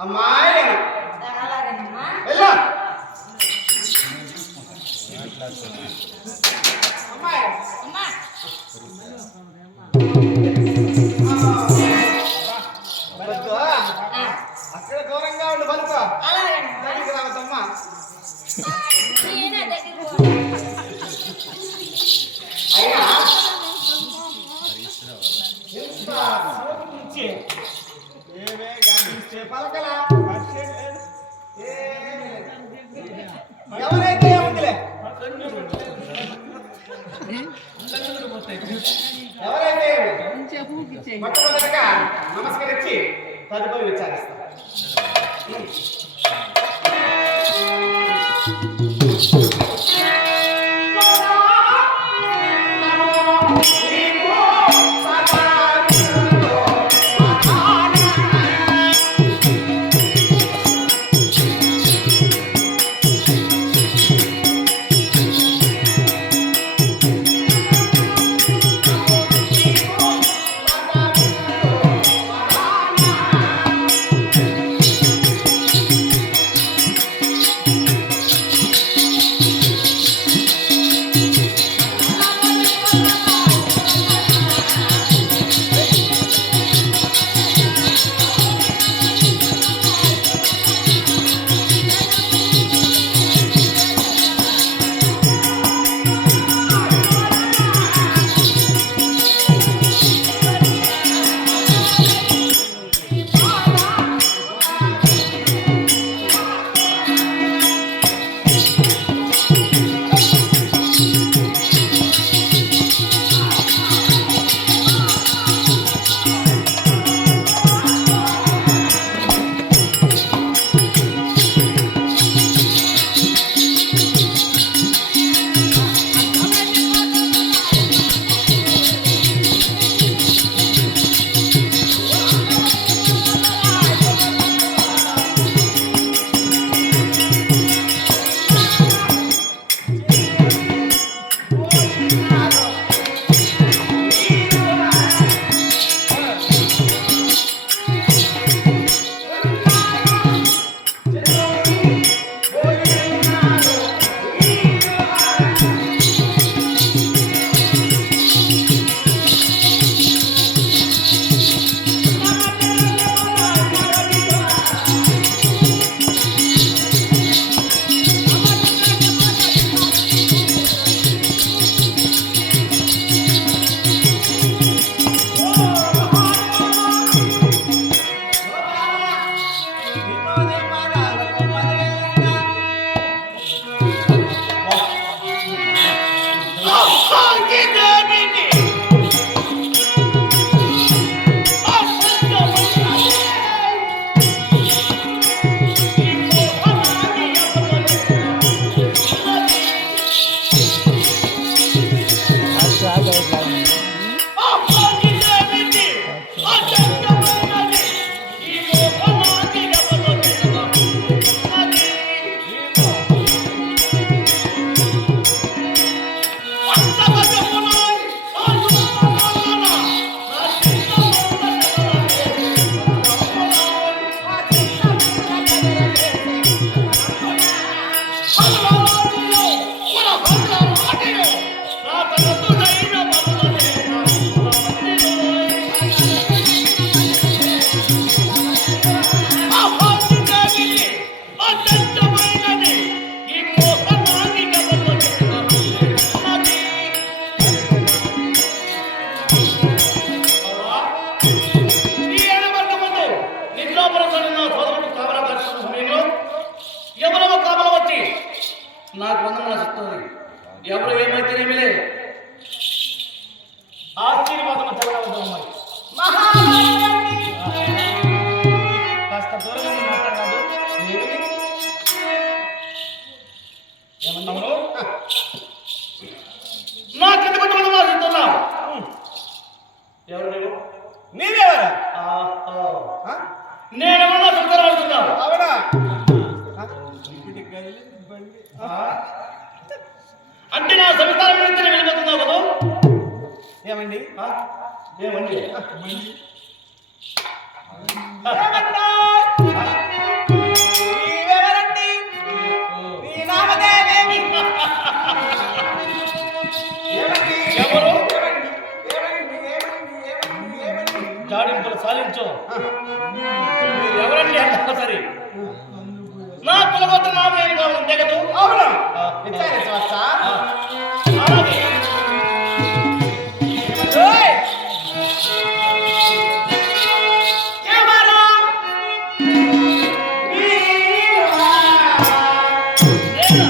అమ్మాయి వెళ్ళు అమ్మాయి అక్కడ దూరంగా ఉండి బలుకో రావద్దమ్మా అయినా ఏమే గాని పలకలా ఎవరైతే ఉందిలే ఎవరైతే మొట్టమొదటిగా నమస్కరించి తదుపరి విచారిస్తారు. నాకు వందన చెప్తుంది. ఎవరు ఏమైతేనేమిలే ఆశీర్వాదం చదవడం కాస్త దూరంగా మాట్లాడాడు. ఏమన్నావు? నాకు ఎందుకంటే వందన చెప్తున్నావు. ఎవరు నీవు? నీవెవరా? నేనేమన్నా చెప్తాను అవుతున్నావు. అవునా? అంటే నా సంసారం నుంచి వెళ్ళిపోతున్నావు కదా? ఏమండి? ఏమండి? నీవెవరండి? నీ నామధేయమేమి? ఏమండి? ఎవరు? ఏమండి? ఏమండి? ఏమండి? ఏమండి? జాడింపులు సాధించు. మీరు ఎవరండి అంటే సరే నా కులగోత్ర నామం ఏం కావాలి తెగదు. అవును. విచారించవచ్చా? అలాగే ఓయ్! ఎవరా? నీవా? నేనా?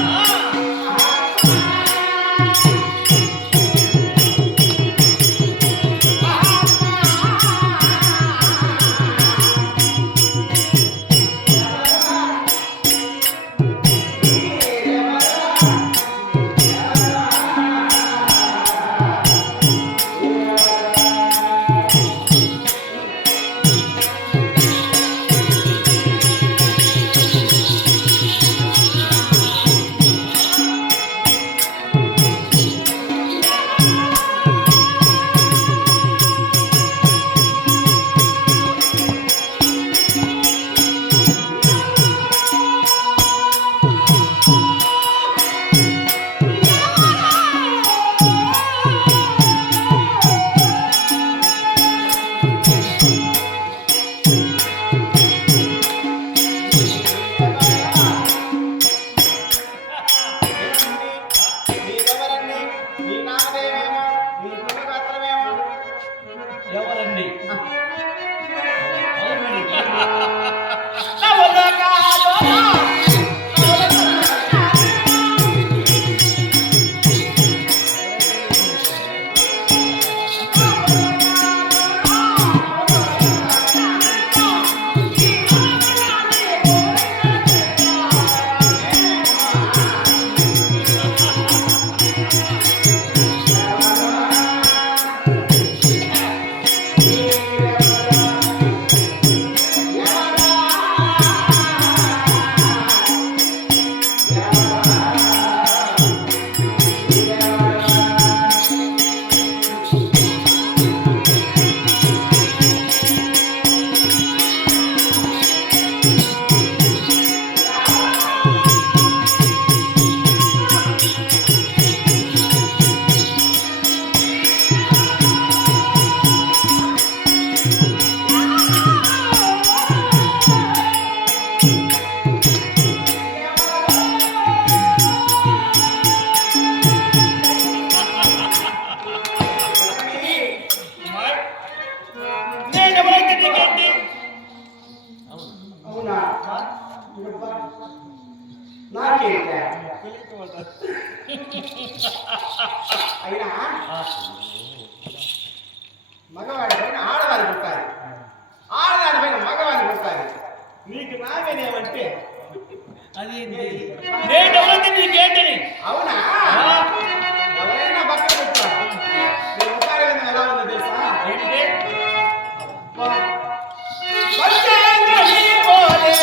నీవెవరండి? నీ నామధేయమేమో? నీ కులగోత్రమేమో? ఎవరండి? నేనెవరైతే నీకేంటి? అవునా? నాకేంట? అయినా మగవాడి పైన ఆడవారి పుట్టాలి, ఆడవాడి పైన మగవారి పుట్టాలి. నీకు నామేనేమంటే నేనెవరైతే నీకేంటని? అవునా? ఎవరైనా పక్కన పెట్టారు. నీ ముఖాల మీద ఎలా ఉందో తెలుసా? ఏంటి? వచ్చేంద్రుని పోలే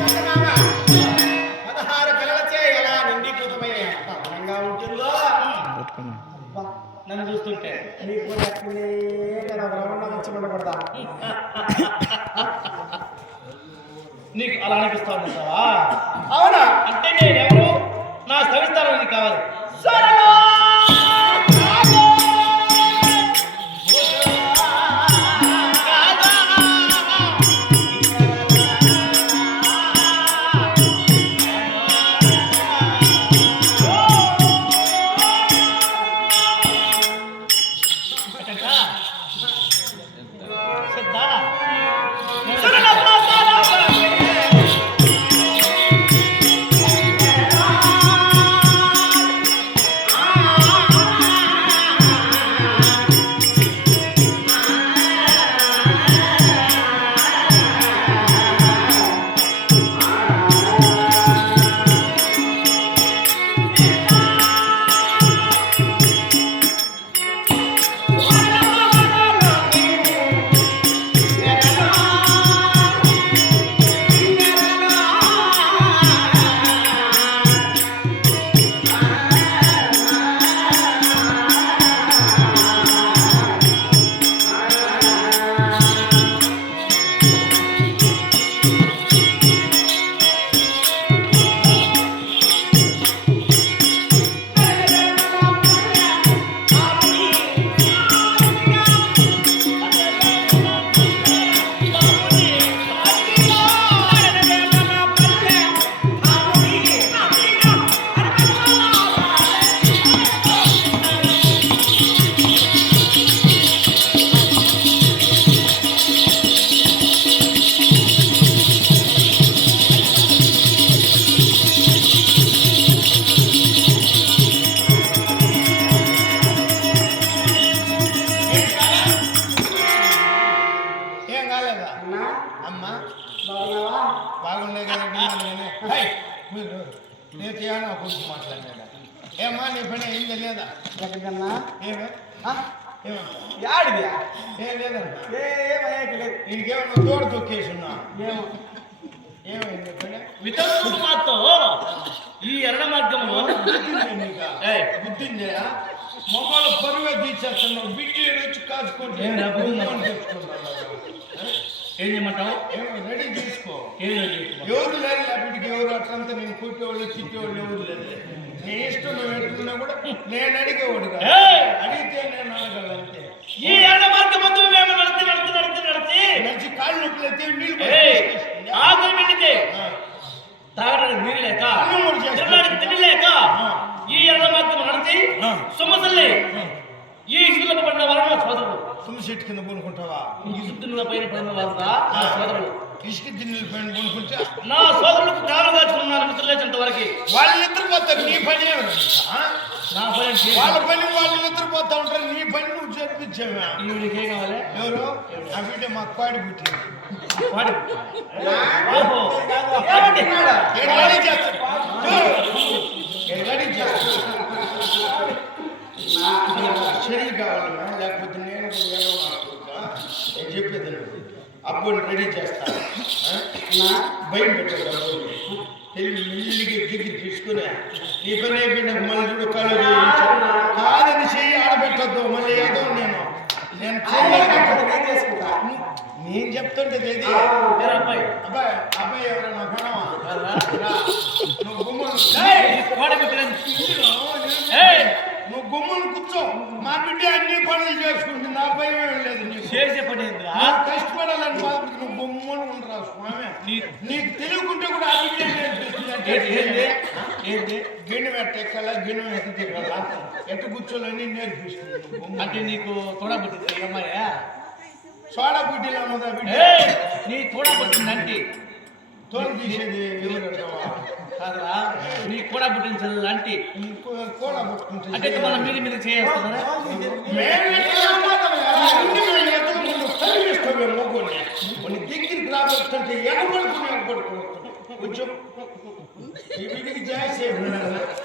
చందమామ 16 కళలచే ఎలా నిండీకృతమై ఎంత అందంగా ఉంటుందో. నన్ను చూస్తుంటే నీకు కూడా ఎక్కడే నేను ఒక రౌండ్ వచ్చి ఉండకూడదా? నీకు అలా అనిపిస్తా ఉంటావా? అవునా? అంటే నేనెవరు, నా సవిస్తారం నీకు కావాలి. బాగుండే కదా నేను తీయాలని కొంచెం మాట్లాడినా. ఏమ్మా నీ పని ఏం తెలియదా? ఎక్కడికన్నా ఏమే యాడిది ఏం లేదంట. ఇంకేమన్నా తోడు తొక్కేసున్నా ఏమైంది పని? వితౌట్ మాతో ఈ ఎర్ర మార్గంలో బుద్ధిందే మొక్కలు పరువే తీసేస్తున్నావు. బిడ్డి వచ్చి కాచుకుంటే ఏం చేయమంటావు? రెడీ చేసుకో. ఎవరు లేదు బిడ్డకి, ఎవరు అట్లంతా నేను కొట్టేవాళ్ళు తిట్టేవాళ్ళు ఎవరు లేదు. నీ ఇష్టం నువ్వు పెట్టుకున్నా కూడా నేను అడిగేవాడు కాదు. అడిగితే నేను అడగాలంటే ఈ ఎర్ర మార్గం ముందు మేము నడిచి నడిచి నడిచి నడిచి మంచి కాళ్ళు నొప్పులు అయితే నీళ్ళు ఆకలి వెళ్ళితే తాగడానికి నీళ్ళు లేక తినడానికి తిండి లేక ఈ ఎర్ర మార్గం నడిచి సొమ్మసల్లి ఈ ఇసుకలకు పడిన వారు సోదరుడు. తుమ్మి చెట్టు కింద కొనుక్కుంటావా? ఇసుక దిన్నుల పైన పడిన వారు నా సోదరుడు. ఇసుక దిన్నుల పైన కొనుక్కుంటా నా సోదరులకు కాలు కాచుకున్నాను నిద్రలేచేంత వరకు. వాళ్ళు నిద్రపోతారు, నీ పని నా పని వాళ్ళ పని వాళ్ళు నిద్రపోతా ఉంటారు, నీ పని నువ్వు జరిపించావా? ఏం కావాలి? ఎవరు ఆ బిడ్డ మాకు పాడి పుట్టింది. శరీరం కావాలన్నా లేకపోతే నేను నేను చెప్పేది అప్పుడు రెడీ చేస్తాను. బయట పెట్టాను తెలివి ఇల్లుకి దగ్గర తీసుకుని నీ పని అయిపోయిన మళ్ళీ చూడు కళ్ళు కాదని చెయ్యి ఆడబెట్టద్దు. మళ్ళీ ఏదో నేను నేను చెప్తుంటే అబ్బాయి అబ్బాయి అబ్బాయి ఎవరైనా నువ్వు గుమ్మను నువ్వు గుమ్మను కూర్చో. మా బిడ్డ అన్ని పనులు చేసుకుంటుంది, నా భయం ఏం లేదు. నీకు చేసే పని కష్టపడాలని బాబు నువ్వు గుమ్మను ఉండరా స్వామి. నీకు తెలియకుంటే కూడా ఆ బిడ్డ ఏంటి గిన్నె పెట్టెక్కల గిన్నె ఎట్ట తిరగాల ఎట్ట కూర్చోలని నేర్పిస్తుంది. అంటే నీకు తోడా పుట్టింది అమ్మాయా? సోడా బుడ్డిలో ఉన్నదా బిడ్డ? నీ తోడా పుట్టిందంటే తోలు తీసేది ఎవరు కాదురా, నీ కూడా పుట్టించదు అంటే కూడా పుట్టుకుంటుంది. అంటే మనం మీద మీద చేస్తున్నారా? దగ్గరికి రాబోతుంటే ఎగబడుకుని కొంచెం వీటికి జాయిస్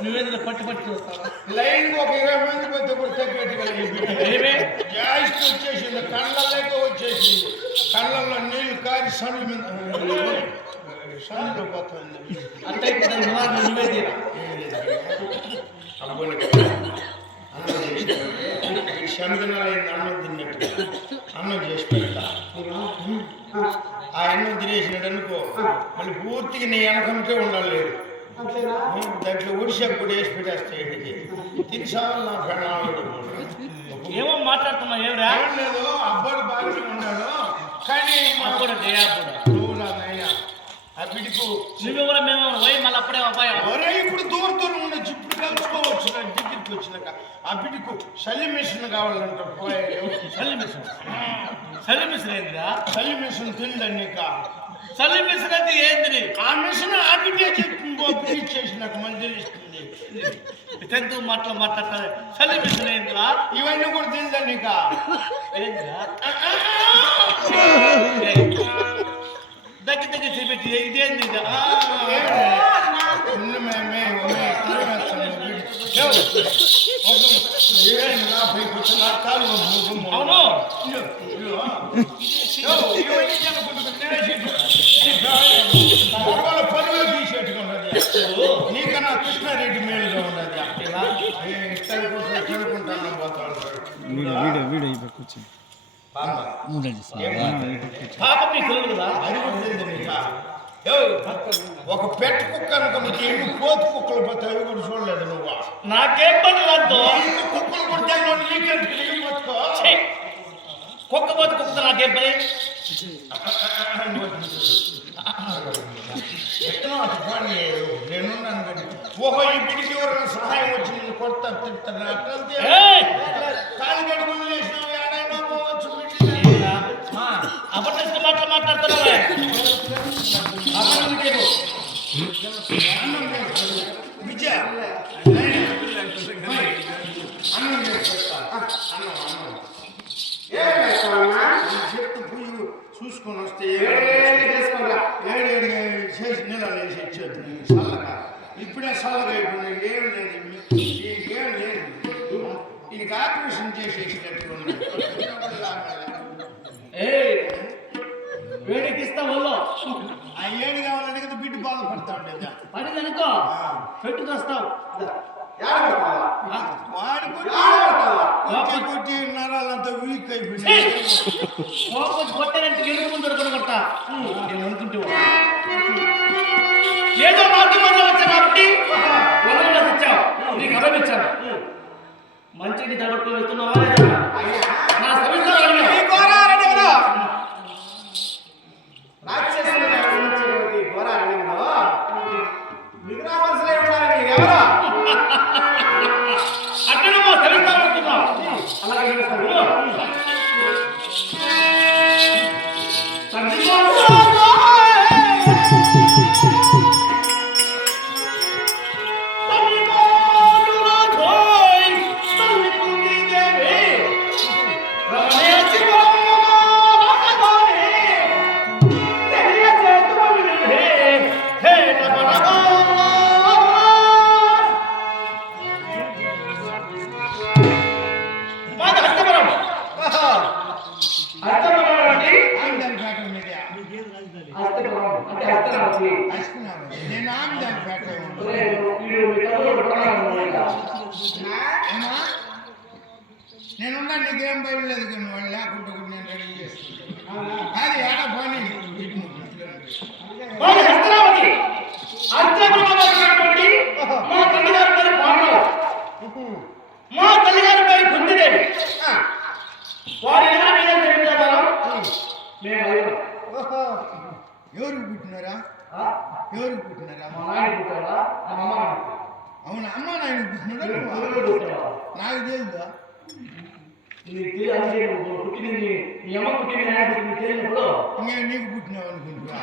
నువ్వేదో పట్టు పట్టు చూస్తావా? లైన్ ఒక 20 మంది పోతే కూడా తగ్గట్టుగా ఏమే జాయిస్ వచ్చేసింది, కళ్ళలోకి వచ్చేసింది, కళ్ళల్లో నీళ్లు కారి సన్ను మీద సన్నులో పోతుంది. అట్లయితే దాని నివారణ నువ్వే తీరా. శనగనాలైంది అన్నం తిన్నట్టు అన్నం చేసి పెడతా. ఆ అన్నం తినేసినాడు అనుకో, మళ్ళీ పూర్తిగా నీ వెనకంటే ఉండాలి. దాంట్లో ఒడిశా కూడా వేసి పెట్టేస్తాయి ఇంటికి తినిసార్లు నా ప్రణాళిక. ఏమో మాట్లాడుతున్నావు ఏమిరా? ఏం లేదు, అబ్బాయి బాగానే ఉన్నాడు, కానీ మా కూడా నువ్వు నాయన ఆ బిడ్డకు నువ్వెవరో మేము పోయి మళ్ళీ అప్పుడే అబ్బాయి ఒరే ఇప్పుడు దూరం దూరం ఉండొచ్చు, ఇప్పుడు కలుసుకోవచ్చు. నా దగ్గరికి వచ్చినాక ఆ బిడ్డకు సల్లి మిషన్ కావాలంట. సల్లి మిషన్ సల్లి మిషన్ ఏందిరా? సల్లి మిషన్ తెలియదు నీకు? సల్లి మిషన్ అంటే ఏంది? ఆ మిషన్ ఆ బిడ్డే చెప్తుంది, చేసినాక మళ్ళీ తెలుస్తుంది. టెన్త్ మాట్లాడతారు. సల్లి మిషన్ ఏందిరా? ఇవన్నీ కూడా తెలియదా నీకు? ఏందిరా? దగ్గర దగ్గర చూపెట్టి ఇదేంది? అవును పరువులు తీసేట్టుకున్నది నీకన్నా కృష్ణారెడ్డి మేలుగా ఉన్నది. ఇక్కడి కోసం చదువుకుంటాను పోతా ఉంటాడు. పాపం నీకు తెలుగుదా? అది కూడా తెలియదు నీకా? ఒక పెట్ట కుక్క అనుకో, నీకు ఎన్ని కోతి కుక్కలు పోతే అవి కూడా చూడలేదు నువ్వు. నాకేం పని లేదు. కుక్కలు కొడితే నీకెందుకు? కుక్క పోతే కుక్క నాకేం పని? ఎట్లా అటుకోండి, నేనున్నాను కానీ. ఓహో ఈ బిడికి ఎవరైనా సహాయం వచ్చి నేను కొడతా తింటాను అట్లంతే. కాలు గడుపులు వేసినావు, ఏడైనా పోవచ్చు. అబద్ధ మాటలు మాట్లాడుతున్నావే. విజయ చెట్టు పుయ్యి చూసుకొని వస్తే ఏడు చేసి నీళ్ళు వేసి ఇచ్చేది చల్లగా. ఇప్పుడే చల్లగా అయిపోయినాయి. ఏం లేదు, ఏం లేదు. ఇది ఆపరేషన్ చేసేసినట్టు వేడికిస్తా వాళ్ళు ఆ ఏడు కావాలని కదా బిడ్డ బాధపడతా ఉండేది. పడింది అనుకో పెట్టుకొస్తావు. వాడి కొట్టి నరాలంతా వీక్ అయిపోయింది. కొట్టారంటే ఎదురు ముందు కొడతా నేను అనుకుంటూ ఏదో మార్గంలో వచ్చా కాబట్టి వచ్చావు. నీకు అభిచ్చాను మంచిని తడపి వెళ్తున్నావా? నా సవిస్తాను అక్కడ మా సవిస్తాను అనుకున్నావు. అలాగే నేను ఆమెదాన్ని పేట నేనున్నా, నీకేం భయం లేదు కానీ వాళ్ళు లేకుండా కూడా నేను రెడీ చేసుకుంటాను. అది ఏడ పని మా తల్లిగారి పేరు కుందిదేవి. వారి ఎవరికి పుట్టినారా? ఎవరికి పుట్టినారా? మా నాయన పుట్టారా? మా అమ్మ అవునా? అమ్మ నాయన పుట్టినారా? నాకు తెలుదా? పుట్టింది మీ అమ్మ పుట్టింది తెలియనప్పుడు ఇంకా నీకు పుట్టినావు అనుకుంటున్నా.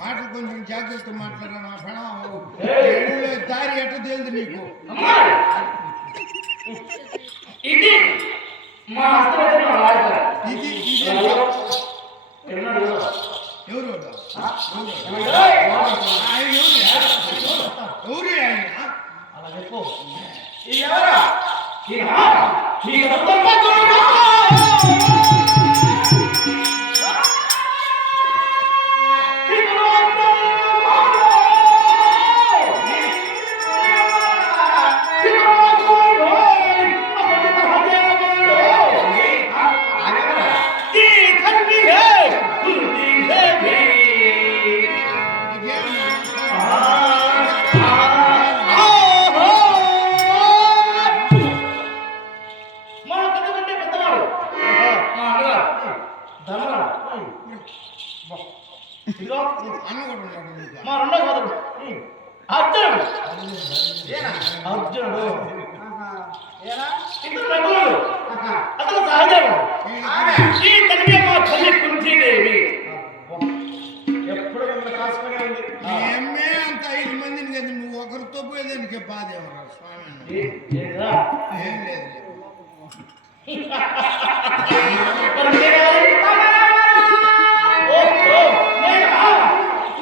మాటలు కొంచెం జాగ్రత్త మాట్లాడా. నా పెడ దారి ఎట్ట తెలుదు నీకు? ఇది మా ఇది ఎవరు ఎవరు ఆయన? అలా చెప్పు. ఈ ఎవరా? అన్న కూడా ఉన్నాడు నీకు. మా రెండో సోదరుడు అర్జునుడు. అర్జునుడు ఇతను నకులుడు, అతను సహదేవుడు. ఈ తల్లి మా తల్లి కుంతీదేవి. ఎప్పుడు మిమ్మల్ని కాసుకునే ఉంది. ఏమే అంత 5 మందిని కదా నువ్వు ఒకరితో పోయేదానికి బాధ ఎవరా స్వామి? ఏంరా? ఏం లేదు. మరి నేనేవారు? ఓహో, నేనా?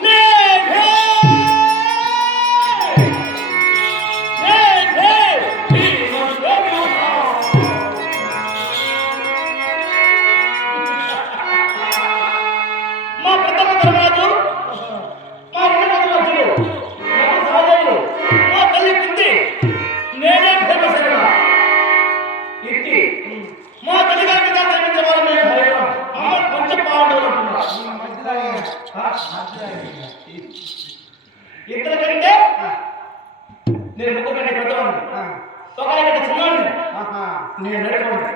నేనే! నేనే! మా ప్రథమ ధర్మరాజు, మా రెండవ ధర్మరాజులు, మా సహోదరులు, మా తల్లి కుంతి, నేనే భీమసేన. ఇంటి మా తల్లిగారికి జన్మించే వారు మేము భయం. మా పంచ పాండవులు అంటున్నారు. ఇద్దరు కంటే నేను ముగ్గురు కంటే పెద్దవాడిని, ఒక ఆయన కంటే చిన్నవాడిని. నేను నడిపోండి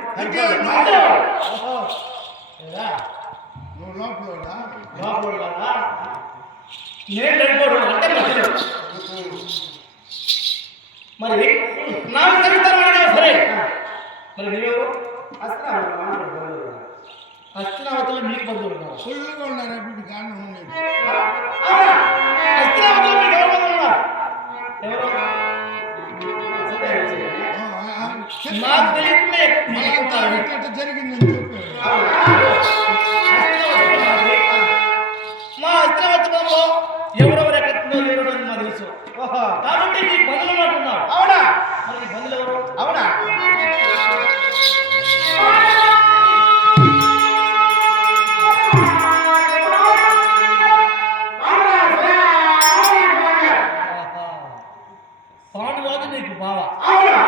నువ్వు లోపల బాబోడు కదా, నేను నడిపోడు అంటే మధ్యలో. మరి నాకు తెలుస్తాను సరే. మరి నీవు హస్తినావతిలో మీకు బంధువులు ఉన్నారు. ఫుల్గా ఉన్నారు అప్పుడు కారణం ఉండేది. హస్తినావతిలో మీకు ఎవరు బంధువులు ఉన్నారు? ఎవరు? నాకు తెలియకుండా మీకు ఉంటారు. ఎట్లా జరిగిందని చెప్పాడు. మా హస్తినావతిలో ఎవరెవరు ఎక్కడ ఎవరు మాకు తెలుసు. కాబట్టి నీ బంధువులు మాకున్నారు. అవునా? మరి నీ బంధువులు ఎవరు? అవునా? పాండురాజు నీకు బావ. అవునా?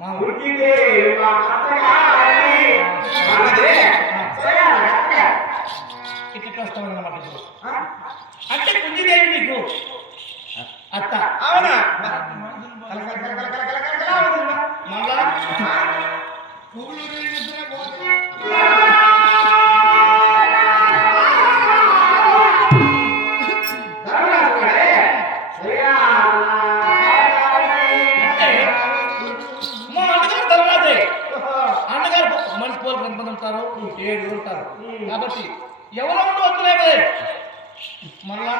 మా ఉరికితే మా అత్తగారి మనదే. ఇట్లా వస్తామన్నమాట ఇప్పుడు. అంటే కుంజీదేవి నీకు అత్త. అవునా? మళ్ళా పువ్వులు నిద్ర పోతే అంటే మా అన్నగారు ధర్మరాజే. అన్నగారు మనిషి పోలు ఎంతమంది ఉంటారు? 7 ఉంటారు. కాబట్టి ఎవరెవరు వస్తున్నాయి మళ్ళా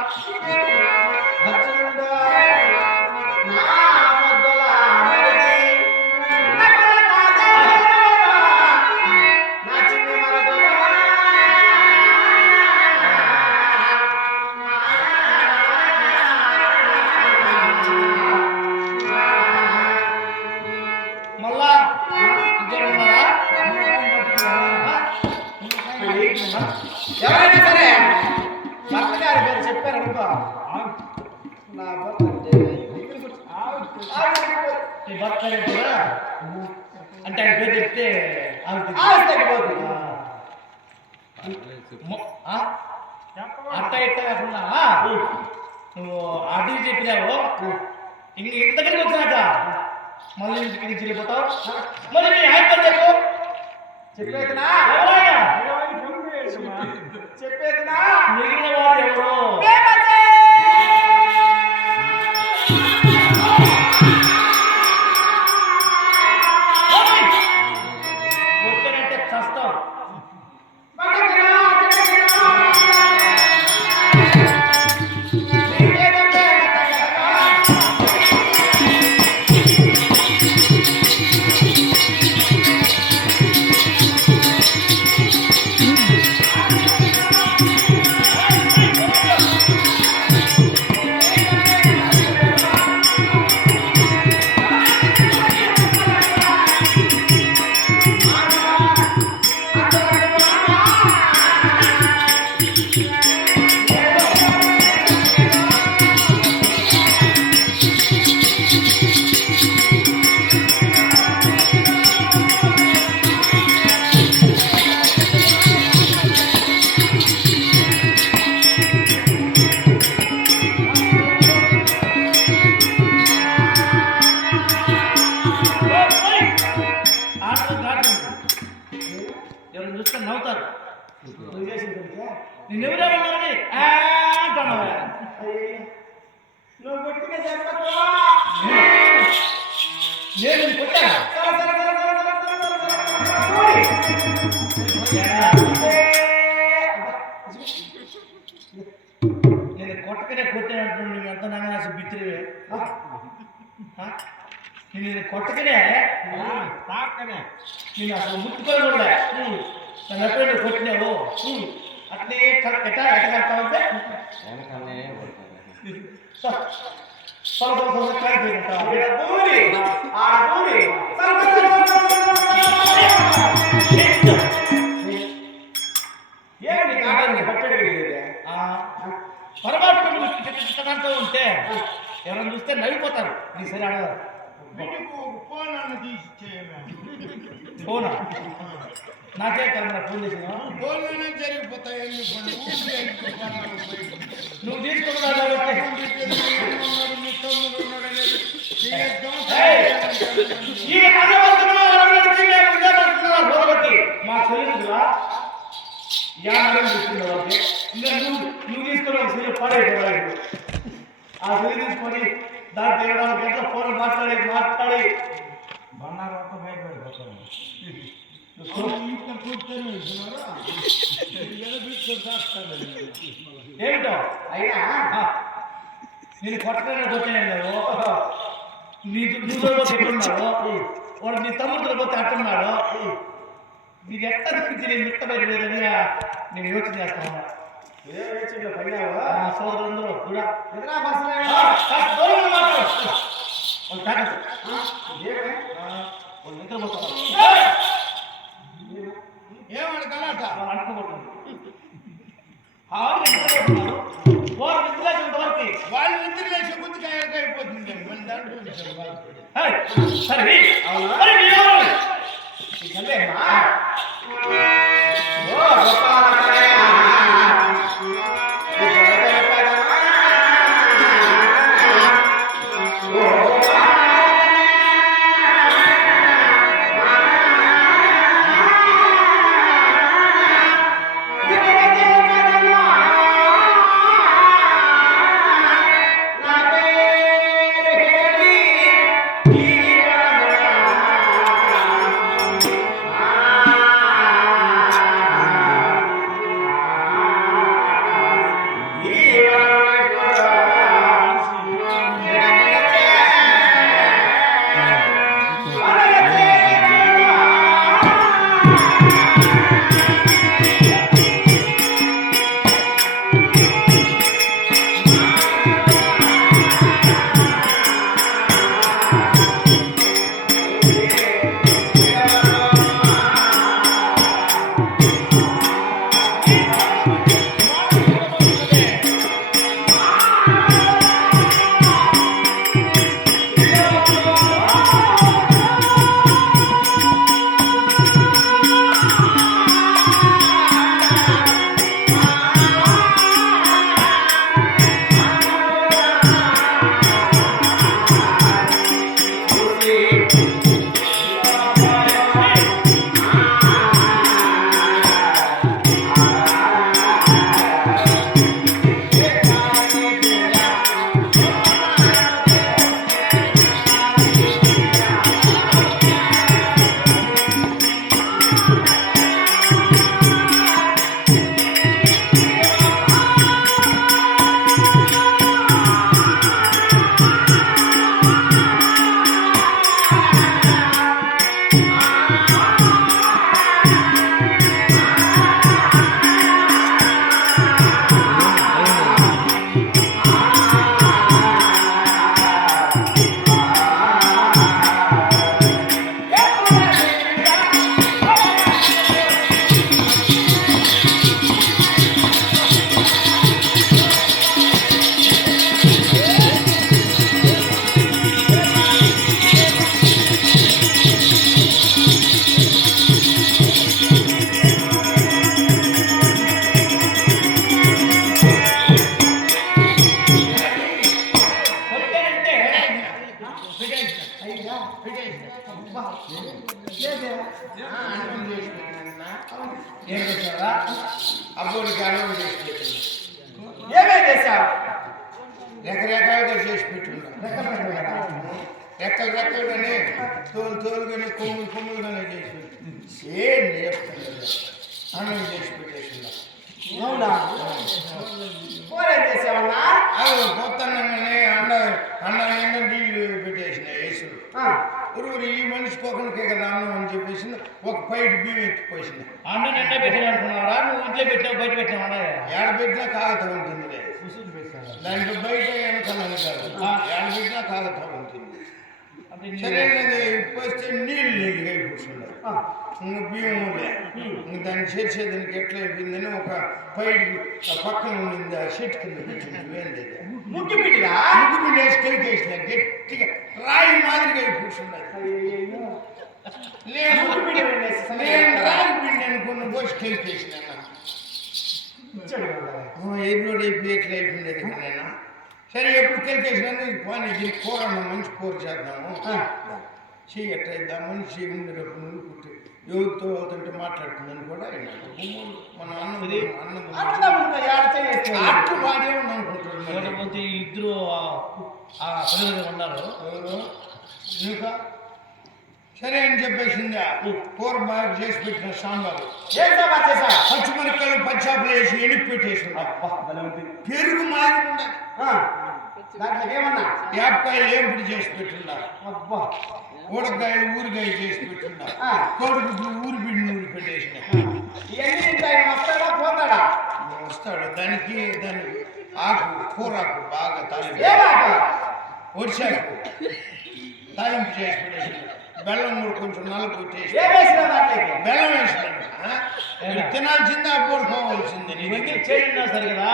మళ్ళా ఇద్దరు ఉన్నారా? ఎవరైనా సరే భర్త గారి పేరు చెప్పారనుకో, నా భర్త నీ భర్త ఏంటిరా? అంటే ఆయన పేరు చెప్తే ఆగుతుంది. తగ్గిపోతుంది. అట్ట ఇట్ట కాకుండా నువ్వు అటు చెప్పినావు. ఇంటి దగ్గరికి వచ్చినాక మళ్ళీ ఇంటికి నుంచి వెళ్ళిపోతావు. మరి నీ ఆయన పేరు చెప్పు. చెప్పేదినా? ఎవరైనా చెప్పేదినా? మిగిలిన వారు ఎవరు? కొట్టినంటే చస్తావు. Hey! ఎవరు చూస్తే నవ్వుతారు. నువ్వు చేసిన పనికా? నిన్నెవరేమన్నారని అంటున్నావా? అయ్యయ్య. నువ్వు కొట్టిన చెప్పకు. నేను నిన్ను కొట్టానా? సరే, సరే, సరే, సరే, సరే, సరే, సరే, సరే, నేను కొట్టకనే కొట్టానంటున్నాను. నువ్వు ఎంత నాగరాసి బిత్తిరివే. నేను కొట్టకనే తాకనే నేను అసలు ముట్టుకొని కూడా నన్ను ఎప్పుడైనా కొట్టినావు అట్లే ఎట్లా ఎట్టగలుగుతావంటే దూరి. ఆ దూరి. సరే, సరే, సరే, సరే, సరే, సరే. ఏమి నీకు ఆడని పట్టడి కలిగేదే? పొరపాటు ఉంటే ఎవరైనా చూస్తే నవ్విపోతారు. నీ సరే ఆడవారు ఫోన్ అన్న తీసి చేయమే. ఫోనా నాకే కదా ఫోన్ చేసిన ఫోన్లోనే జరిగిపోతాయి. నువ్వు తీసుకున్నావు మా చెల్లిరా తీసుకున్నావు. ఇంకా నువ్వు తీసుకున్న సెల్లు పడేది. ఆ సెల్లు తీసుకొని దాంట్లో 24 గంటల ఫోన్ మాట్లాడి బంగారం బయట ఏమిటో అయినా నేను కొట్టగానే కొట్టాను. నీ నువ్వులో పెట్టున్నాడు వాడు నీ తమ్ముడు పోతే అంటున్నాడు. నీకు ఎక్కడ నుంచి నేను మిట్ట బయట లేదని నేను యోచన చేస్తాను. ఏ వేచింలో పడినావా? సోదరులందరూ కూడా ఎదురా బస్సులో వాళ్ళు తాగదు. ఏమే? వాళ్ళు నిద్రపోతున్నారు. ఏమని కలాట వాళ్ళు అనుకోబోతున్నారు. నిద్రపోతున్నారు. వాళ్ళు నిద్రలేసినంతవరకు వాళ్ళు నిద్ర లేచి గుర్తుకాయలకి అయిపోతుంది. మన దాంట్లో సరే ఇకలేమా? ఓ గోపాలకరయ్య. ఈ జగదల పదమా. ఓ ఏం చేశారా? అబ్బోడికి అన్నం చేసి పెట్టున్నా. ఏమేం చేశావు? రకరకాలుగా చేసి పెట్టున్నా. రెక్కలుగానే తోలుగానే కొమ్ములుగానే చేసి పెట్టు. ఏం నేర్పుతుంది అన్నం చేసి పెట్టేసిందా. అవునా? కూర ఏం చేసావన్నా? అవి పొత్తన్నగానే అన్నం నీళ్ళు పెట్టేసిన యేసుడు. ఊరు ఈ మనిషికి ఒకరికే కదా అన్నం అని చెప్పేసి ఒక పైట్ బియ్యం ఎత్తిపోసింది. అన్నం నిండా పెట్టిన అనుకున్నారా? నువ్వు ఇంట్లో పెట్టావు, బయట పెట్టావా? ఏడ పెట్టినా కాగతం ఉంటుంది. దాంట్లో బయట వెనకాలని కాదు, ఏడ పెట్టినా కాగతం ఉంటుంది. సరే పోస్తే నీళ్ళుగా కూర్చున్నారు. ఇంకా బియ్యం ఇంక దాన్ని చేసేదానికి ఎట్లా అయిపోయిందని ఒక పైట్ పక్కన ఉండింది, ఆ చెట్టు కింద పెట్టింది. ముగ్గు పిండిలా? ముగ్గు పిండి వేసి కలిపేసిన గట్టిగా రాయి మాదిరిగా కూర్చున్నది. నేను రాగి పిండి అనుకున్న పోసి కలిపేసిన ఎప్పుడు అయిపోయి ఎట్లా అయిపోయింది నేను. సరే ఎప్పుడు కలిపేసినా పోనీ దీనికి కూర మంచి కూర చేద్దాము చెయ్యి ఎట్లా ఇద్దాం మనిషి ఉండేటప్పుడు నుండి కుట్టి ఎవరితో అవుతుంటే మాట్లాడుతుందని కూడా మన అన్నం అట్లు బాగానే ఉందనుకుంటున్నాను. లేకపోతే ఇద్దరు ఉన్నారు ఎవరు ఇంకా సరే అని చెప్పేసిందా. కూర బాగా చేసి పెట్టిన సాంబారు, పచ్చిమిరపకాయలు పచ్చాపులు వేసి ఎనిపి పెట్టేసిందా. పెరుగు మాదిరి ఉండాలి. దాంట్లో ఏమన్నా యాపకాయలు ఏంపుడు చేసి పెట్టుండా. అబ్బా ఊరకాయలు ఊరికాయ చేసి పెట్టుండా. కోడిగుడ్లు ఊరి పిండి నూరి పెట్టేసిన. ఇవన్నీ తింటాయి. వస్తాడా పోతాడా? వస్తాడు. దానికి ఆకు కూరాకు బాగా తాలింపు, ఒడిశాకు తాలింపు చేసి పెట్టేసిన. బెల్లం కూడా కొంచెం నలుపు కొట్టేసి బెల్లం వేసినాను. తినాల్సిందే అప్పుడు పోవాల్సిందే. నీ దగ్గర చేయండి సరే కదా.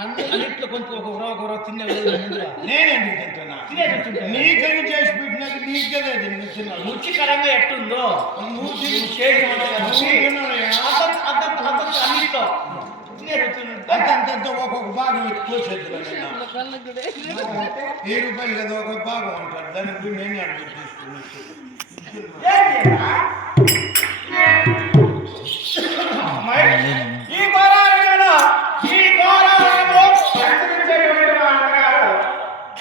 అన్నిట్లో కొంచెం ఒక తిన్న నేనేంటి తింటున్నా? నీకని చేసి పెట్టినాక నీకు కదా తిన్నా. రుచికరంగా ఎట్టుందో నువ్వు అన్నిట్లో అంత ఒక్కొక్క భాగం కోసేది. 1000 రూపాయలు కదా ఒక భాగం అంటారు. దానికి నేనే అడుగు ఈ గోరారంలో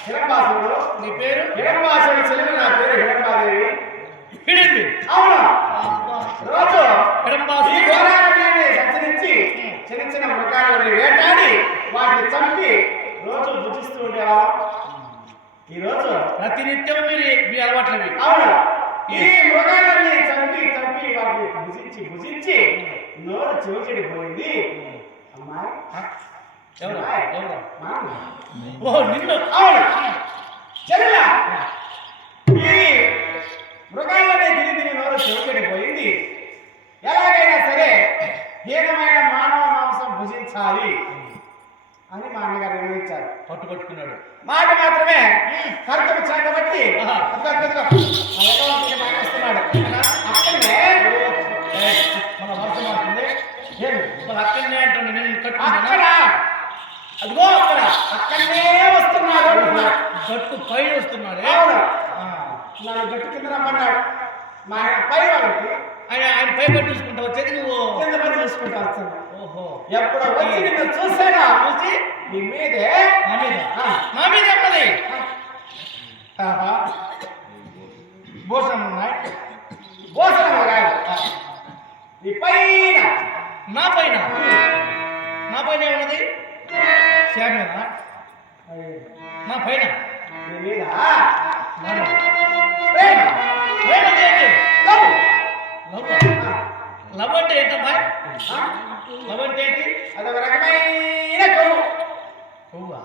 హిరణ్యవాసుడు. నీ పేరు? హిరణ్యవాసుడు చెల్లి. నా పేరు హిరణ్యమాదేవి. హిరణ్యుడు. అవును. రోజు హిరణ్యవాసుడు ఈ గోరారణ్యాన్ని సంచరించి చిన్న చిన్న మృగాలని వేటాడి వాటిని చంపి రోజు భుజిస్తూ ఉండేవాళ్ళం. ఈ రోజు ప్రతినిత్యం మీ అలవాట్లవి. అవును. ఈ మృగాలని చంపి వాటిని భుజించి నోరు చెవిచెడిపోయింది. అమ్మాయి ఎవరు? ఓ నిన్ను. అవును చెల్లెలా, ఈ మృగాలనే తిరిగి నోరు చెవిచెడిపోయింది. ఎలాగైనా సరే హీనమైన మానవ మాంసం భుజించాలి అని మా అన్నగారు నిర్ణయించారు. పట్టుకున్నాడు. మాట మాత్రమే కర్తకు చేతబట్టి వస్తున్నాడు. అక్కడనే మన వర్ష మారుతుంది. మన అక్కడనే అంటాడు. నేను అక్కడ అదిగో అక్కడనే వస్తున్నాడు. గట్టు పైన వస్తున్నాడు. నన్ను గట్టు కింద రమ్మన్నాడు. మా ఆయన పై వాళ్ళకి ఆయన పై పట్టి చూసుకుంటా వచ్చేది, నువ్వు కింద పని చూసుకుంటా వచ్చాను. ఓహో, ఎప్పుడు వచ్చి నిన్ను చూసానా చూసి నీ మీదే నా మీద ఉన్నది భూషణం ఉన్నాయి. భూషణం నీ పైన నా పైన ఏమున్నది? శ్యామేనా? నా పైన నీ మీద ప్రేమ. ప్రేమ ఏంటి? లవ్ అంటే ఏంటమ్మా? లవ్ అంటే ఏంటి? అదొక రకమైన కొవ్వు. కొవ్వా?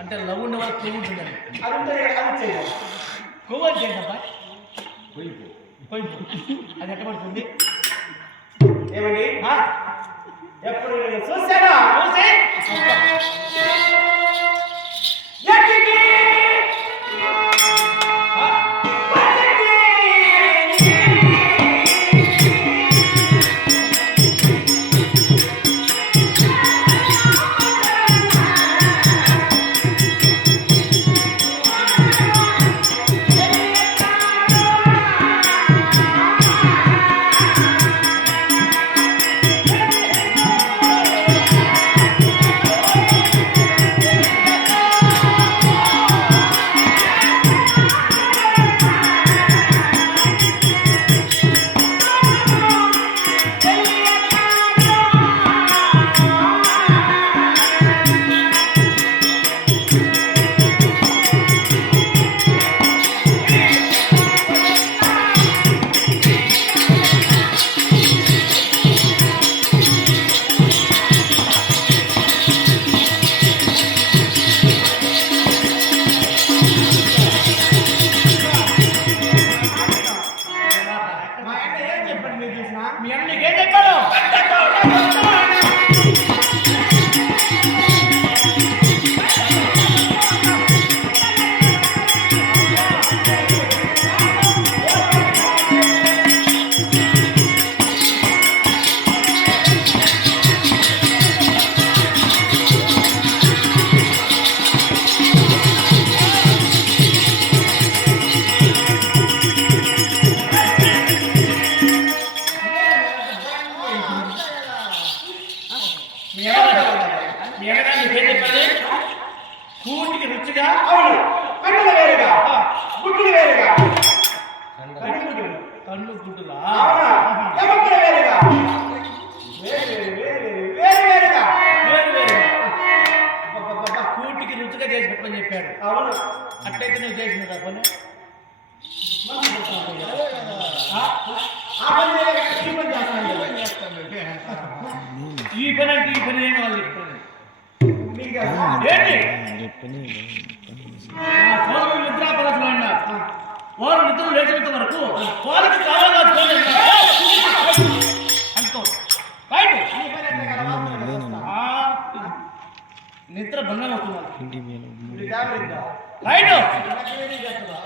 అంటే లవ్ ఉన్న వాళ్ళకి కొవ్వు ఉంటుందని. అది ఉంటుంది. అది చేయాలి. కొవ్వు అంటే ఏంటమ్మా? అది ఎట్ట పడుతుంది? ఏమని ఎప్పుడు నేను చూసానా చూసి మీ అన్న నీకేం చెప్పాడు? మీ అన్నగారు నీకేం చెప్పాలి? కూటికి రుచిగా అవును, కన్నులు వేరుగా, గుడ్డులు వేరుగా, కన్ను గుడ్డులా అవునా, ఎముకలు వేరుగా, వేరుగా. వేరు వేరుగా కూటికి రుచిగా చేసి పెట్టమని చెప్పాడు. అవును, అట్లయితే నువ్వు చేసిన పని ఆ పని చేయలేక ఈ పని చేస్తాను. ఈ పని అంటే ఈ పని ఏమో వాళ్ళు చెప్తాను. మీకు తెలుసా? ఏంటి నా సోదరులు నిద్రాపరచు అన్నారు. వారు నిద్ర లేచేంత వరకు వారికి కావాలా అనుకో రైట్. ఈ పని అంటే కదా వాస్తవం చేస్తా. నిద్ర భంగం అవుతున్నారు. ఇది జాగ్రత్త. రైట్. ఇది చేస్తుందా?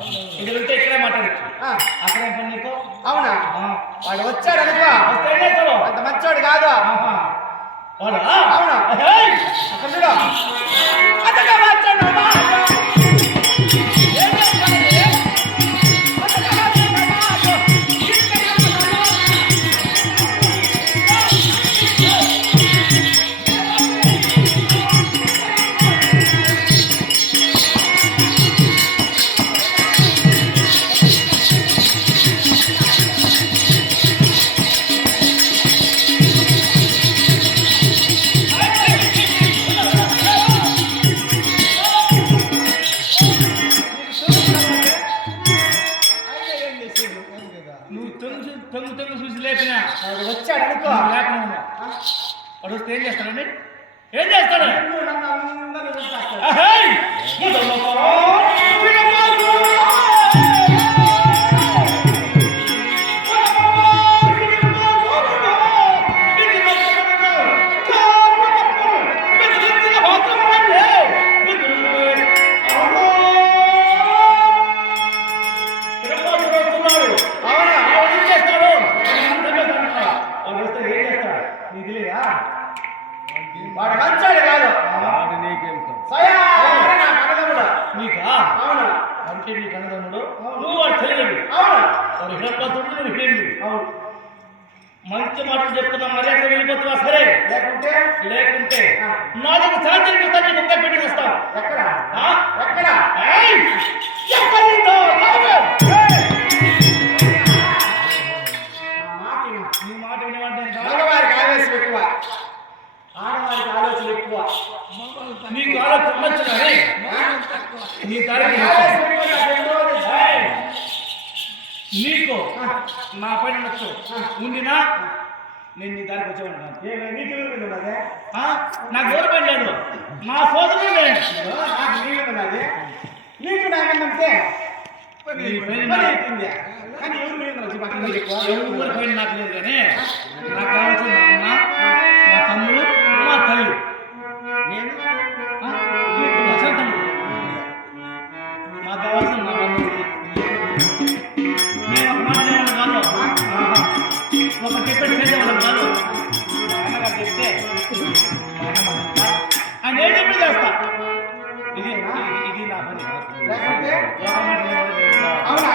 ఇది ఉంటే ఇక్కడే మాట్లాడచ్చు. ఆ, అక్కడే పని నీకు అవునా, వాడు వచ్చాడు అనుకో, వస్తే ఏం చేస్తావు? అంత మంచోడు కాదు. వాడా? అవునా, ఏయ్! అక్కడ చూడు, అంతగా మార్చాడు. నువ్వు తొంగు చూసి లేపినా వాడు వచ్చాడు అనుకో, లేకుండా ఉన్నా. వాడు వస్తే ఏం చేస్తాడండి? ఏం చేస్తాడు? నిన్ను నన్ను అందరూ చూస్తాడు. అహేయ్! అవునా, ఏం చేస్తాడు? వాడు వస్తే ఏం చేస్తాడు? నీకు తెలియదా? వాడు మంచోడు కాదు, నీకేం స్వయాన నా కన్నదమ్ముడు. నీకా? అవును, అంటే నీ కన్నదమ్ముడు నువ్వు వాడు తెలియదు. అవును, వాడు హిడపడుతుంటే నువ్వు హిడేందు. అవును. మంచి మాటలు చెప్తున్నా మర్యాద వెళ్ళిపోతున్నా సరే. లేకుంటే లేకుంటే నాలుగు సాయంత్రం ఇస్తాను నీకు ఒక్క పెట్టి వస్తావు. ఎక్కడ ఆ? ఎక్కడ? ఏయ్! ఎక్కడిదో? రావే! మాట విను. నీ మాట వినమంటే మగవారికి ఆవేశం ఎక్కువ, ఆడవారికి ఆలోచన ఎక్కువ. నీకు ఆలోచన ఉండొచ్చు కానీ నీ దారికి ఆవేశం ఎక్కువ నాకు ఎన్నో తెలుసు. ఏయ్! నీకు నా పైన ఉండొచ్చు ఉండినా నేను నీ దారికి వచ్చేవాడు. ఏమే నీకు ఎవరు ఉన్నదే? నాకు ఎవరు పని లేదు, నా సోదరుడు నేను. నాకు నీ మీద ఉన్నది, నీకు నాకంటే నీ పైన పని అయిపోయింది. కానీ ఎవరు మీద ఉన్నది? పక్కన ఎక్కువ. ఎవరి పైన నాకు లేదు కానీ నాకు కావాల్సిన మా అన్న, మా తమ్ముడు, మా తల్లి. నేను నీకు అసలు తమ్ముడు నాకు కావాల్సిన మా బంధువులు. నేను ఒక మాట అనేవాళ్ళం కాదు, ఒక చెప్పేది చేసేవాళ్ళం కాదు. మా అన్నగారు చెప్తే మా అన్న ఆయన ఏం చెప్పి చేస్తా. ఇది ఇది నా పని. లేకుంటే ఒక మాట అనేవాళ్ళం కాదు. అవునా,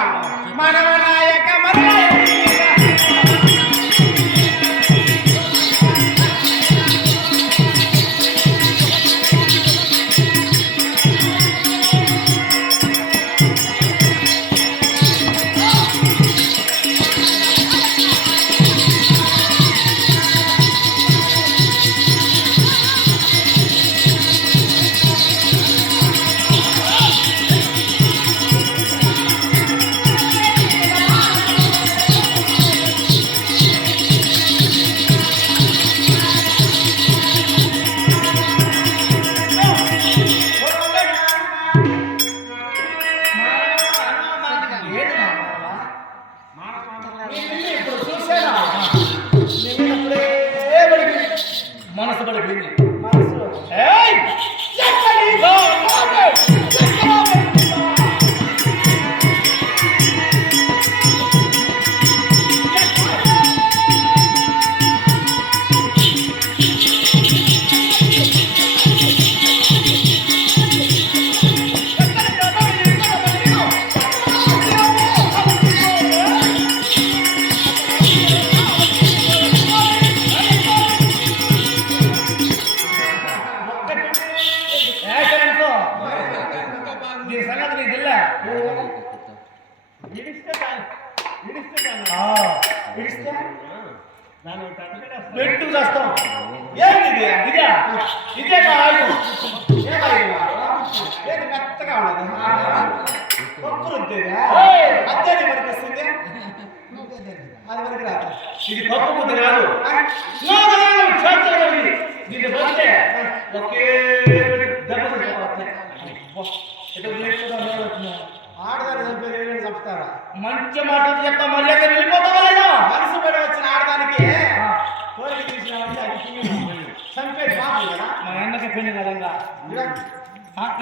మనవ నాయక మరనాయక. పడిపోయింది. మనసు ఏయ్! ఎక్కడికో పోతే, ఎక్కడో వెళ్తుందా? ఏకనుకో. దీని సంగతి నీకు తెల్లా? విడిస్తే చాలు. విడిస్తే చాలు. ఆ, విడిస్తే దాన్ని ఒకటి అడ్డుపెట్టేస్తా. పెట్టు చేస్తాం. ఏంది ఇది? ఇదే ఇదే ఆయుధం. ఏది మెత్తగా ఉన్నది? పప్పు రుద్దేదా? ఏయ్! అద్దెది మనకి వస్తుంది. అది మనకి రాదు. ఇది పప్పు ముద్ద కాదు. దీన్ని పోతే ఒకే దెబ్బ తీసుకోవాలి. ఎటు నేర్చుకోవడం ఆడదాన్ని చంపేది ఏమైనా చంపుతారా? మంచి మాటలు చెప్తా మర్యాద వెళ్ళిపోతావా లేదా? మనసు పడి వచ్చిన ఆడదానికి కోరిక తీసినామంటే అది చంపేది పాపం కదా. మా అన్నకి పెళ్లి కదంగా ఇదిగో,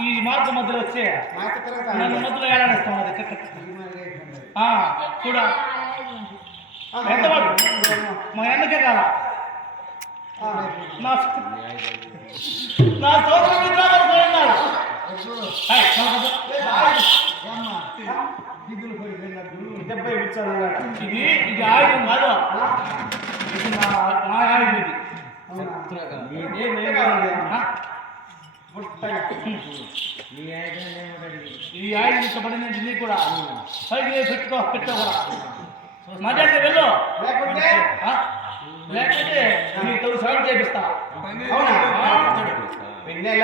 ఈ మార్గం మధ్యలో వచ్చే మా అక్క తిరగతా నన్ను మధ్యలో ఏడాడిస్తాం అది చూడ ఎంతవాడు మా అన్నకే కాల నా నా సోదరు మిత్రులు ఉన్నారు. డెబ్బై ఇచ్చాడు ఇది ఇది ఆయుధం కాదు. ఇది నా ఆయుధం ఇది. ఈ ఆయుధం ఇష్టపడిన ఢిల్లీ కూడా పైకి పెట్టుకో కూడా మధ్యాహ్నం వెళ్ళు. లేకుంటే లేకపోతే నీ తొలి సాగు చేపిస్తా. అవునా? పిన్నెల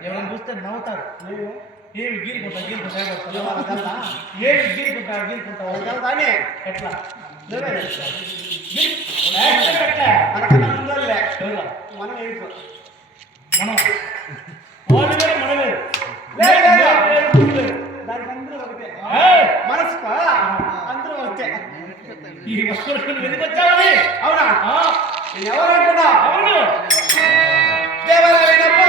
ఎవరైనా చూస్తే నవ్వుతారు. ఏమి గీరుకుంటా గీరుకుంటా వాళ్ళ ఏమి గీరుకుంటా కానీ ఎట్లా నువ్వే ఎట్లా మనకన్నా ముందోళ్ళే. ఎవరు? మనం ఎదుగు మనం వాళ్ళు వేరు మనం వేరు లేదు, లేదు. నేను వేరు, నువ్వు వేరు. దానికి అందరూ ఒకటే ఏయ్! మనసుకా అందరూ ఒకటే ఈ వస్తువులు నువ్వు ఎందుకు వచ్చావని అవునా ఆ, నేను ఎవరంటున్నా అవును దేవాలయమప్ప,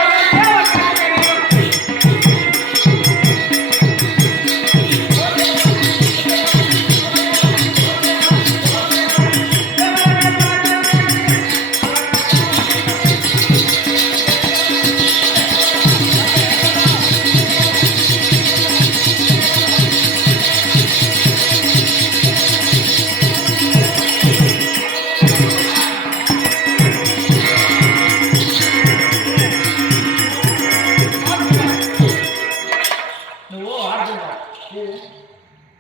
నువ్వు ఆడుతున్నావు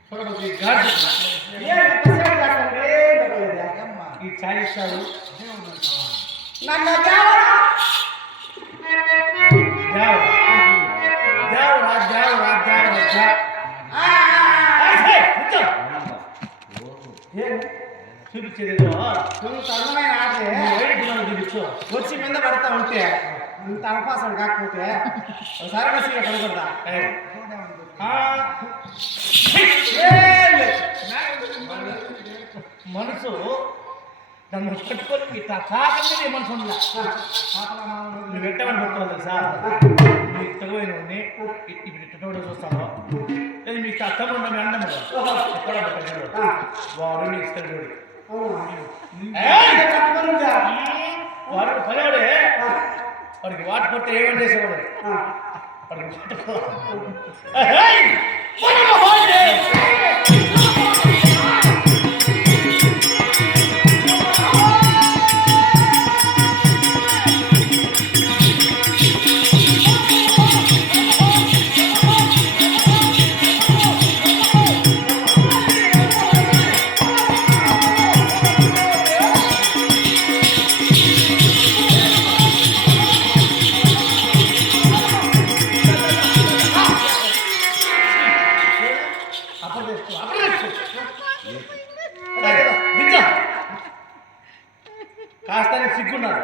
చూడబోతు ఈ గాడి ఏం ఎంతసేపు చేస్తాను? ఏం తగ్గలేదా? ఈ ఛాయ్ ఇస్తాడు నన్ను దేవరా దేవరా దేవరా దేవరా ఆ, ఆ, ఆ. ఏం చూపించేదేదో ఇంత అందమైన ఆటలే చూపించు వచ్చి మీద పడతా ఉంటే ఇంత అవకాశం కాకపోతే ఒకసారి సీర కనుకుంటా ఏయ్. ఆ, మనసు నన్ను పట్టుకొని ఇట్లా కాకుండా నీ మనసు ఉందా నువ్వు ఎట్టమని పట్టుకోవాలి తెలుసా నీకు తగువైనవన్నీ ఇప్పుడు ఇట్టడం చూస్తాను లేదు మీకు అర్థం ఉండదు అన్నం ఎక్కడ పెట్టాడు వాడు నీకు ఇస్తాడు వాడు పనివాడే వాడికి వాటి కొడితే ఏమని చేసేవాడు వాడికి కాస్త సిగ్గున్నారు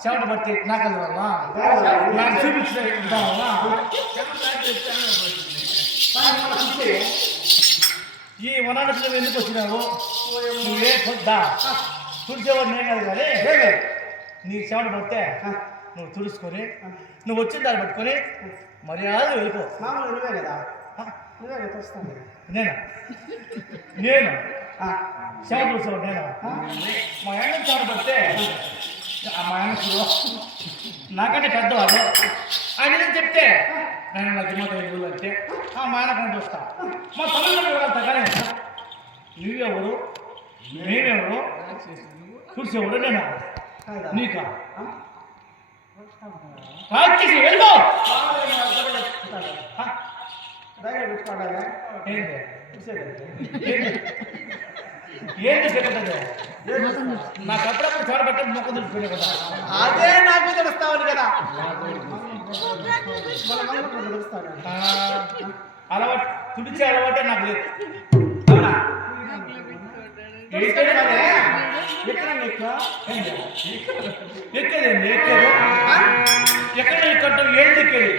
చెమట పడితే నాకల్ వల్ల నాకు చూపించిన ఈ వనాలతో ఎందుకు వచ్చినావు నువ్వే పొద్దా తుడిచేవాడు నేను కాదు కానీ నీకు చెమట పడితే నువ్వు తుడుచుకొని నువ్వు వచ్చిన దాన్ని పట్టుకొని మర్యాద వెళ్ళిపో మామూలు నువ్వే కదా నువ్వే కదా వస్తాను నేను నేను చెమట తుడిచేవాడు నేను మా ఆయన చెమట పడితే మా ఆయన నాకంటే పెద్దవాళ్ళు ఆయన చెప్తే నేను నా దిమ్మత ఎదుగులు అంటే మా ఆయన కంటే వస్తా మా తల్లిదండ్రులు వెళ్తా కానీ నువ్వెవరు నేనెవరు చూసేవాడు నేను నీకా కాల్చేసి వెళ్ళిపో దగ్గర పెట్టుకోవడాగా ఏంటి చెప్పండి నాకు అప్పుడప్పుడు చూడబెట్టడం మొక్క తెలుసుకునే కదా అదే నాకు తెలుస్తావు కదా తెలుస్తాను అలవాటు తుడిచే అలవాటే నాకు లేదు అవునా ఎక్కడ ఎక్కేదండి ఎక్కేది ఎక్కడ ఇక్కడ ఏం ఎక్కేది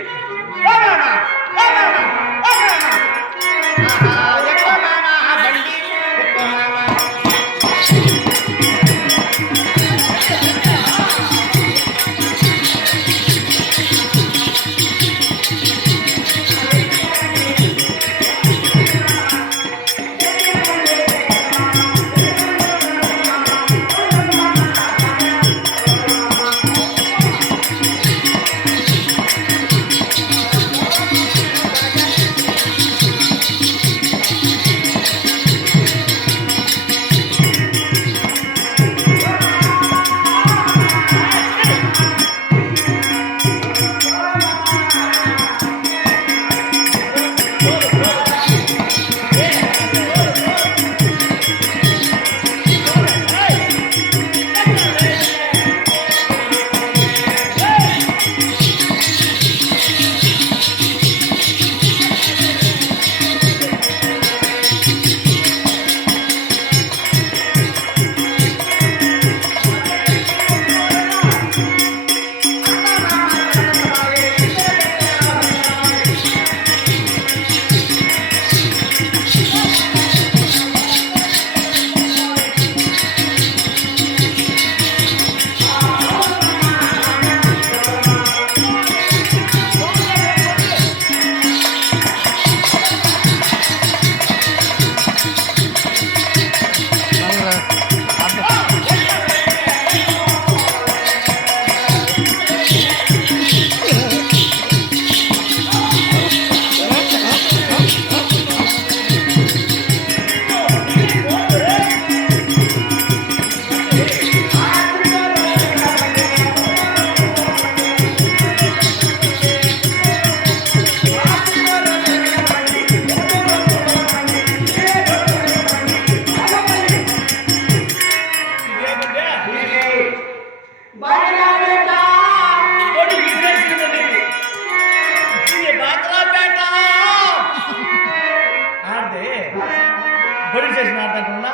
బడి చేసిన ఆడదంటున్నా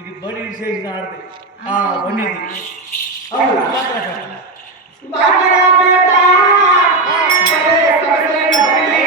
ఇది బడి చేసిన ఆడది బండి ఇది అవును. బాగరాపేట సరే సరే బండి.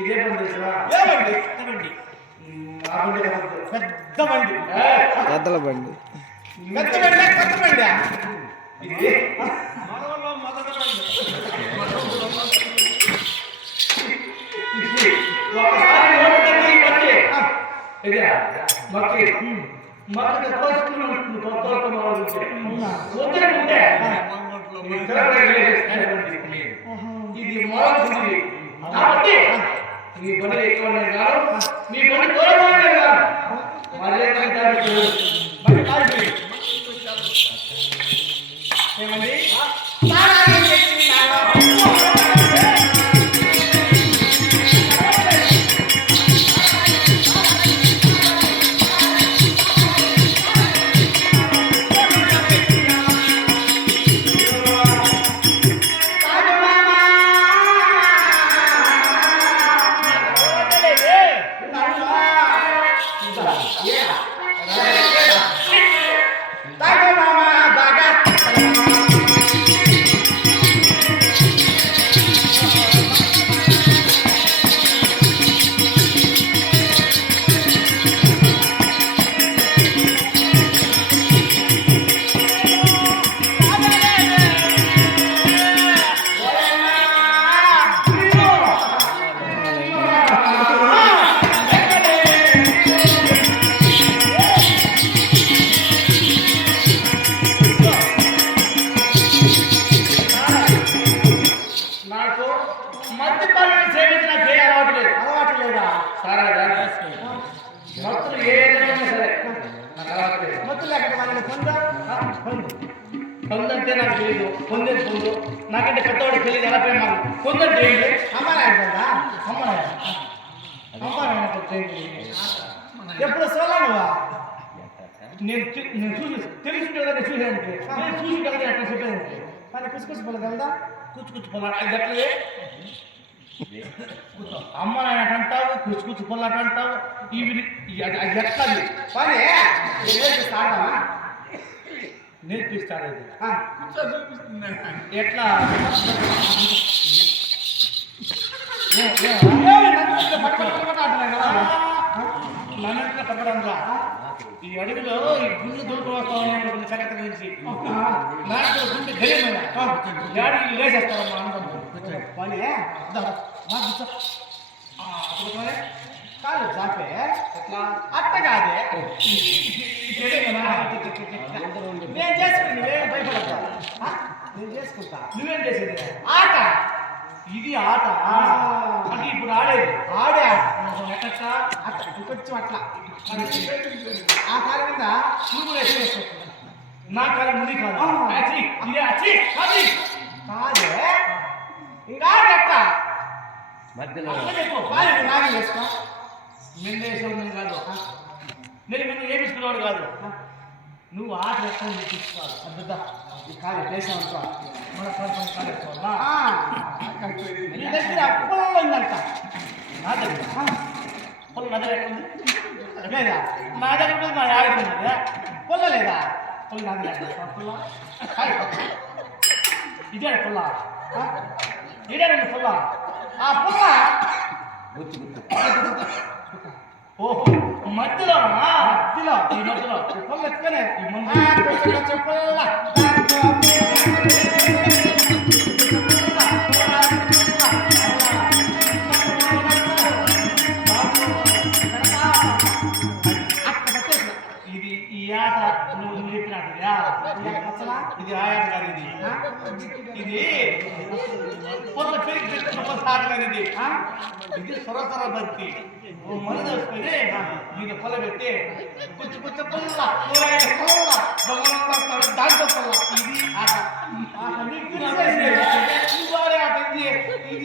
ఇదే బండి తెలుసురా? ఏమండి? బండి ఆ బండి కాదు. పెద్ద బండి. ఎద్దల బండి. పెద్ద బండి కొత్త బండి. ఇది ఒకసారి ఓటుకంటే ఈ బండి ఇదే మక్కి మక్కి ఇది మారుతుంది కాబట్టి మీ బండి ఎక్కువ కాదు మీ బండి దూరమైన కాదు మళ్ళీ బండి కాదు ఏమండి తాళాలు పెట్టి నాకు మద్యపానం సేవించి నాకు ఏ అలవాటు లేదు అలవాటు లేదా? సారా మొత్తం ఏదైనా సరే నాకు అలవాటు లేదు మొత్తం లేకపోతే వాళ్ళని పొందంటే నాకు తెలియదు పొందే పొందు నాకంటే పెద్దవాడికి తెలియదు ఎలా పోయి మాకు పొందంటే ఏంటి అమ్మారా ఎప్పుడు సోలా నువ్వా? నేను చూసి తెలిసి కదా నేను చూసాను నేను చూసి కదా అట్లా చెప్పాను కానీ కుసుకుసు పొలగలదా? కూర్చుకూర్చు పొల్లాట అది ఎట్లది అమ్మ నాయన అంటావు కూర్చుకూర్చు పొల్లాట అంటావు ఇవి అది ఎట్లది పని నేర్పిస్తాడమా? నేర్పిస్తాడు ఇది ఎట్లా నన్ను పట్టడం రా ఈ అడవిలో ఈ గుండు దొరికి వస్తామని సంగతి గురించి నాకు గుండె ధైర్యమైన గాడి లేచేస్తామమ్మా అందరం పని కాదు చాపే ఎట్లా అట్ట కాదే నేను చేసుకుని నువ్వేం భయపడతా? నేను చేసుకుంటా. నువ్వేం చేసేది ఆట ఇది ఆట అంటే ఇప్పుడు ఆడేది ఆడే ఆట ఎట్లా అట్ట ఇంకొంచెం అట్లా ఆ కాలం మీద నువ్వు కూడా వేసేసుకో నా కాలం ముందు కాదు అచ్చి ఇదే అచ్చి అది కాదే ఇంకా ఆట ఎట్ట మధ్యలో కాదు నాగం చేసుకో. మెండేశ్వరం కాదు నేను నిన్ను ఏమిస్తున్నాడు కాదు నువ్వు ఆట ఎక్కడ తీసుకోవాలి అద్భుత ఈ కాలు దేశం అనుకో మన ప్రాంతం కాలేసుకోవాలా నీ దగ్గర పొలం ఉందంట. నా దగ్గర పొలం నా దగ్గర ఎక్కడ ఉంది లేదా? నా దగ్గర ఉంది, నా యాగం ఉంది పొలం లేదా? పొలం నా దగ్గర పొల్ల ఇదే పొల్ల ఇదే రెండు పొల్ల ఆ పొల ఓహో మధ్యలో మధ్యలో ఈ మధ్యలో పొలం ఎత్తుకొని ఈ ముందు కొంచెం పొల్ల ఇది ఈ ఆట నువ్వు చెప్పినట్టుగా ఇది ఆట కాదు ఇది పొల్ల పెరిగి పెట్టుకున్న ఆట కాదు ఇది సొరసర బంతి ఓ మరుదు వేసుకొని మీద పొల పెట్టి కొంచెం కొంచెం పొల్ల కూరగాయల పొల్ల దాంతో ఇది ఆట నీకు తెలిసేది. ఇవాళ ఆట ఇది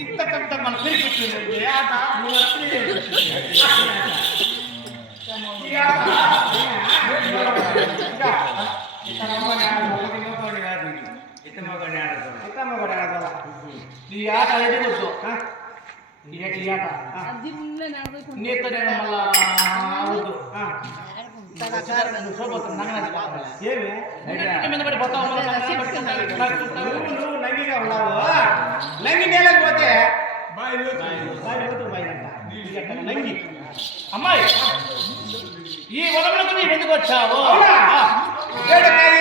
ఇంత పెద్ద మన పెరిగిపోతుంది ఆట నువ్వు ఈ ఆట ఈ ఆట ఎదుగుతూ ఈ ఆట నీతో నేను మళ్ళా అవద్దు నువ్వు లంగిగా ఉన్నావు లంగి నేలకపోతే లంగి అమ్మాయి ఈ వనములకు నీవు ఎందుకు వచ్చావు? వేడుకై